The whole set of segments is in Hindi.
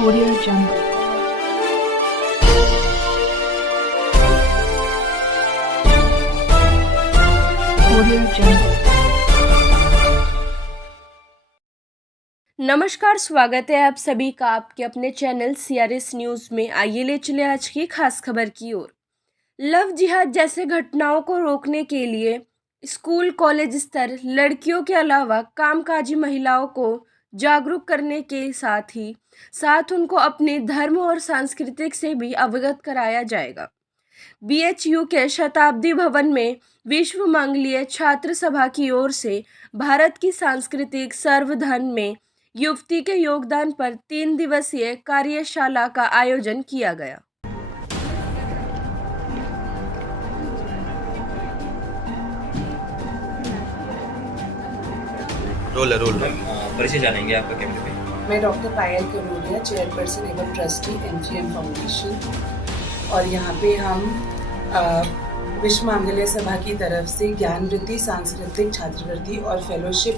Audio Jungle. Audio Jungle. नमस्कार, स्वागत है आप सभी का आपके अपने चैनल CRS न्यूज़ में। आइए ले चले आज की खास खबर की ओर। लव जिहाद जैसे घटनाओं को रोकने के लिए स्कूल कॉलेज स्तर लड़कियों के अलावा कामकाजी महिलाओं को जागरूक करने के साथ उनको अपने धर्म और सांस्कृतिक से भी अवगत कराया जाएगा। BHU के शताब्दी भवन में विश्व मंगलीय छात्र सभा की ओर से भारत की सांस्कृतिक संवर्धन में युवती के योगदान पर 3 दिवसीय कार्यशाला का आयोजन किया गया। रोल परिचय जानेंगे आपका कैमरे पे। मैं डॉक्टर पायल करोड़िया, चेयरपर्सन एवं ट्रस्टी MGM फाउंडेशन, और यहाँ पे हम विश्व मंगलीय सभा की तरफ से ज्ञानवृत्ति, सांस्कृतिक छात्रवृत्ति और फेलोशिप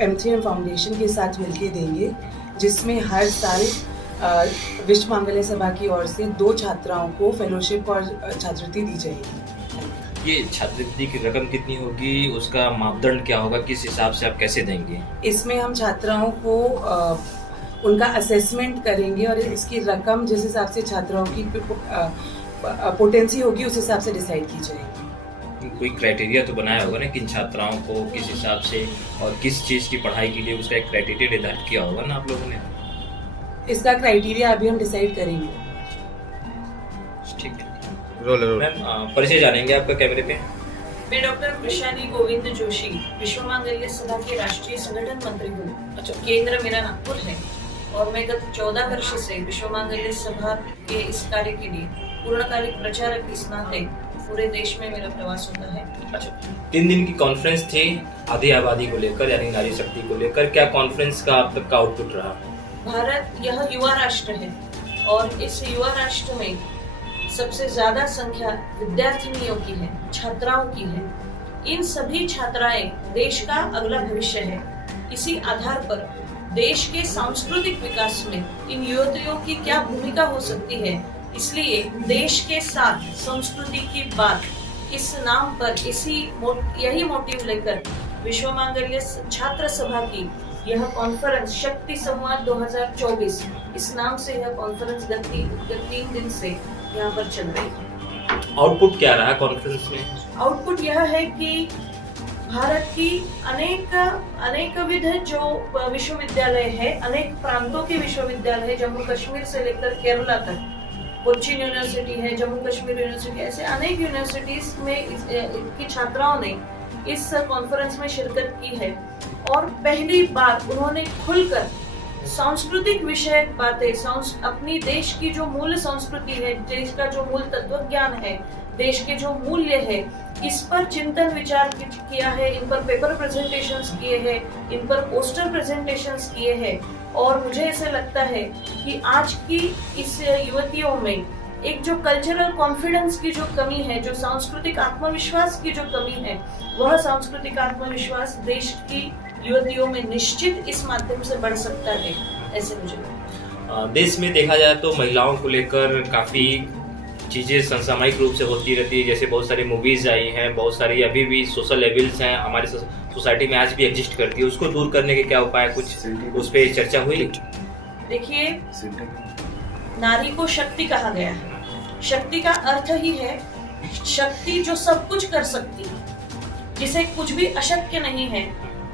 M3M फाउंडेशन के साथ मिलकर देंगे, जिसमें हर साल विश्व मंगलीय सभा की ओर से 2 छात्राओं को फेलोशिप और छात्रवृत्ति दी जाएगी। ये छात्रवृत्ति की रकम कितनी होगी, उसका मापदंड क्या होगा, किस हिसाब से आप कैसे देंगे? इसमें हम छात्राओं को उनका असेसमेंट करेंगे और इसकी रकम जिस हिसाब से छात्राओं की पोटेंसी होगी उस हिसाब से डिसाइड की जाएगी। कोई क्राइटेरिया तो बनाया होगा ना, किन छात्राओं को किस हिसाब से और किस चीज़ की पढ़ाई के लिए, उसका एक क्राइटेरिया निर्धारित किया होगा ना आप लोगों ने? इसका क्राइटेरिया अभी हम डिसाइड करेंगे। ठीक है। मैम परिचय जानेंगे आपका कैमरे पे। मैं डॉक्टर कृष्णानी गोविंद जोशी, विश्व मंगलीय सभा के राष्ट्रीय संगठन मंत्री हूँ। अच्छा, केंद्र मेरा नागपुर है और मैं गत 14 वर्ष से विश्व मंगलीय सभा के इस कार्य के लिए पूर्णकालिक प्रचारक इस नाते पूरे देश में मेरा प्रवास होता है। अच्छा, 3 दिन की कॉन्फ्रेंस थी आधी आबादी को लेकर, यानी नारी शक्ति को लेकर। क्या कॉन्फ्रेंस का अब तक का आउटपुट रहा? भारत यह युवा राष्ट्र है और इस युवा राष्ट्र में सबसे ज्यादा संख्या विद्यार्थिनियों की है, छात्राओं की है। इन सभी छात्राएं देश का अगला भविष्य है। इसी आधार पर देश के सांस्कृतिक विकास में इन युवतियों की क्या भूमिका हो सकती है, इसलिए देश के साथ संस्कृति की बात इस नाम पर यही मोटिव लेकर विश्व मंगलीय छात्र सभा की यह कॉन्फ्रेंस शक्ति संवाद 2024 इस नाम से यह कॉन्फ्रेंस गत 3 दिन से यहाँ पर चल रही है। आउटपुट क्या रहा कॉन्फ्रेंस में? आउटपुट यह है कि भारत की अनेक विध जो विश्वविद्यालय है, अनेक प्रांतों के विश्वविद्यालय, जम्मू कश्मीर से लेकर केरला तक, कोचीन यूनिवर्सिटी है, जम्मू कश्मीर यूनिवर्सिटी, ऐसे अनेक यूनिवर्सिटीज में की छात्राओं ने इस कॉन्फ्रेंस में शिरकत की है और पहली बार उन्होंने खुलकर सांस्कृतिक विषयक बातें, अपनी देश की जो मूल संस्कृति है, देश का जो मूल तत्व ज्ञान है, देश के जो मूल्य है, इस पर चिंतन विचार किया है। इन पर पेपर प्रेजेंटेशंस किए हैं, इन पर पोस्टर प्रेजेंटेशंस किए हैं और मुझे ऐसे लगता है कि आज की इस युवतियों में एक जो कल्चरल कॉन्फिडेंस की जो कमी है, जो सांस्कृतिक आत्मविश्वास की जो कमी है, वह सांस्कृतिक आत्मविश्वास देश की युवतियों में निश्चित इस माध्यम से बढ़ सकता है, ऐसे मुझे लगता है। देश में देखा जाए तो महिलाओं को लेकर काफ़ी चीज़ें समसामयिक रूप से होती रहती है, जैसे बहुत सारी मूवीज़ आई हैं, बहुत सारी अभी भी सोशल लेवल्स हैं हमारे सोसाइटी में आज भी एग्जिस्ट करती है। उसको दूर करने के क्या उपाय, कुछ उस पर चर्चा हुई? देखिए, नारी को शक्ति कहा गया है। शक्ति का अर्थ ही है शक्ति जो सब कुछ कर सकती है, जिसे कुछ भी अशक्य नहीं है।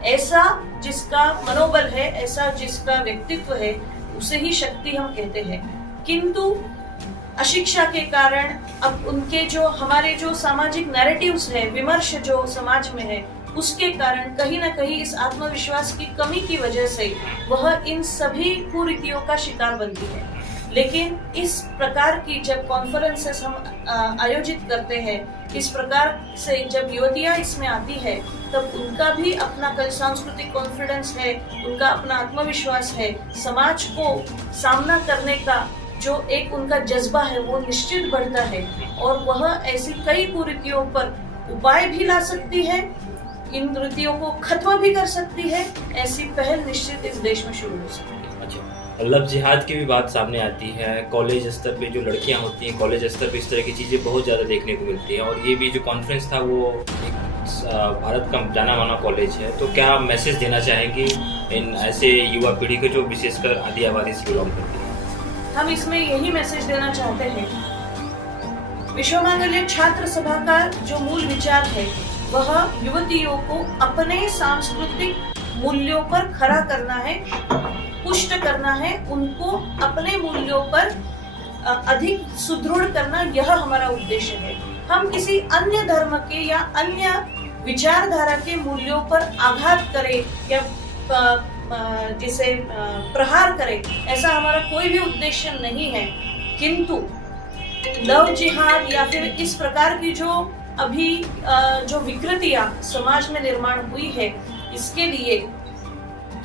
ऐसा जिसका मनोबल है, ऐसा जिसका व्यक्तित्व है, उसे ही शक्ति हम कहते हैं। किंतु अशिक्षा के कारण अब उनके जो हमारे जो सामाजिक नैरेटिव्स है, विमर्श जो समाज में है, उसके कारण कहीं ना कहीं इस आत्मविश्वास की कमी की वजह से वह इन सभी कुरीतियों का शिकार बनती है। लेकिन इस प्रकार की जब कॉन्फ्रेंसेस हम आयोजित करते हैं, इस प्रकार से जब युवतियां इसमें आती है, तब उनका भी अपना सांस्कृतिक कॉन्फिडेंस है, उनका अपना आत्मविश्वास है, समाज को सामना करने का जो एक उनका जज्बा है वो निश्चित बढ़ता है और वह ऐसी कई कुरीतियों पर उपाय भी ला सकती है, इन नीतियों को खत्म भी कर सकती है। ऐसी पहल निश्चित इस देश में शुरू हो सकती है। अच्छा, लव जिहाद की भी बात सामने आती है। कॉलेज स्तर पे जो लड़कियां होती हैं, कॉलेज स्तर पे इस तरह की चीज़ें बहुत ज़्यादा देखने को मिलती हैं। और ये भी जो कॉन्फ्रेंस था वो एक भारत का जाना माना कॉलेज है, तो क्या मैसेज देना चाहेंगी इन ऐसे युवा पीढ़ी को जो विशेषकर आदि आबादी से बिलोंग करती है? हम इसमें यही मैसेज देना चाहते हैं, विश्व मांगल्य छात्र सभा का जो मूल विचार है वह युवतियों को अपने सांस्कृतिक मूल्यों पर खड़ा करना है, पुष्ट करना है, उनको अपने मूल्यों पर अधिक सुदृढ़ करना, यह हमारा उद्देश्य है। हम किसी अन्य धर्म के या अन्य विचारधारा के मूल्यों पर आघात करें या जिसे प्रहार करें, ऐसा हमारा कोई भी उद्देश्य नहीं है। किंतु लव जिहाद या फिर इस प्रकार की जो अभी जो विकृतियां समाज में निर्माण हुई है, इसके लिए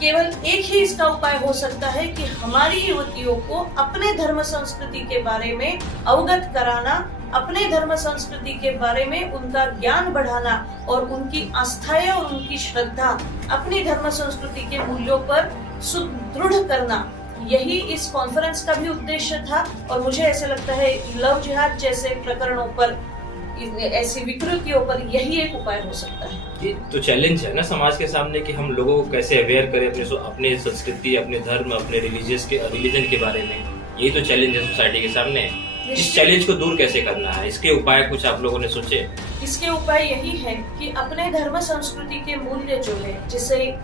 केवल एक ही इसका उपाय हो सकता है कि हमारी युवतियों को अपने धर्म संस्कृति के बारे में अवगत कराना, अपने धर्म संस्कृति के बारे में उनका ज्ञान बढ़ाना और उनकी आस्थाएं और उनकी श्रद्धा अपनी धर्म संस्कृति के मूल्यों पर सुदृढ़ करना, यही इस कॉन्फ्रेंस का भी उद्देश्य था। और मुझे ऐसे लगता है लव जिहाद जैसे प्रकरणों पर, ऐसी विकृतियों पर यही एक उपाय हो सकता है। ये तो चैलेंज है ना समाज के सामने कि हम लोगों को कैसे अवेयर करें अपने संस्कृति, अपने धर्म, अपने रिलीजन के बारे में। यही तो चैलेंज है सोसाइटी के सामने। इस चैलेंज को दूर कैसे करना है, इसके उपाय कुछ आप लोगों ने सोचे? इसके उपाय यही है कि अपने धर्म संस्कृति के मूल्य जो है, जिसे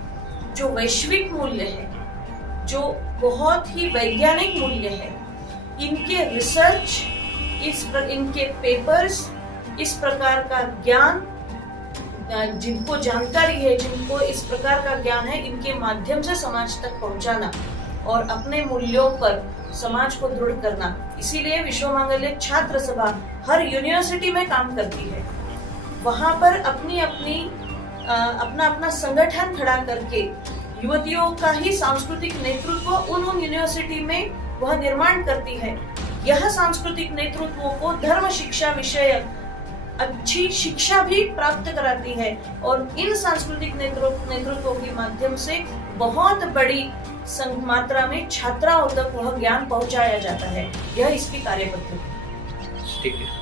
जो वैश्विक मूल्य है, जो बहुत ही वैज्ञानिक मूल्य है, इनके रिसर्च, इनके पेपर्स, इस प्रकार का ज्ञान, जिनको जानकारी है, जिनको इस प्रकार का ज्ञान है, इनके माध्यम से समाज तक पहुंचाना और अपने मूल्यों पर समाज को दृढ़ करना। इसीलिए विश्व मांगल्य छात्र सभा हर यूनिवर्सिटी में काम करती है। वहां पर अपना संगठन खड़ा करके युवतियों का ही सांस्कृतिक नेतृत्व उन यूनिवर्सिटी में वह निर्माण करती है। यह सांस्कृतिक नेतृत्व को धर्म शिक्षा विषयक अच्छी शिक्षा भी प्राप्त कराती है और इन सांस्कृतिक नेतृत्वों के माध्यम से बहुत बड़ी मात्रा में छात्राओं तक वह ज्ञान पहुंचाया जाता है। यह इसकी कार्यपद्धति है। ठीक है।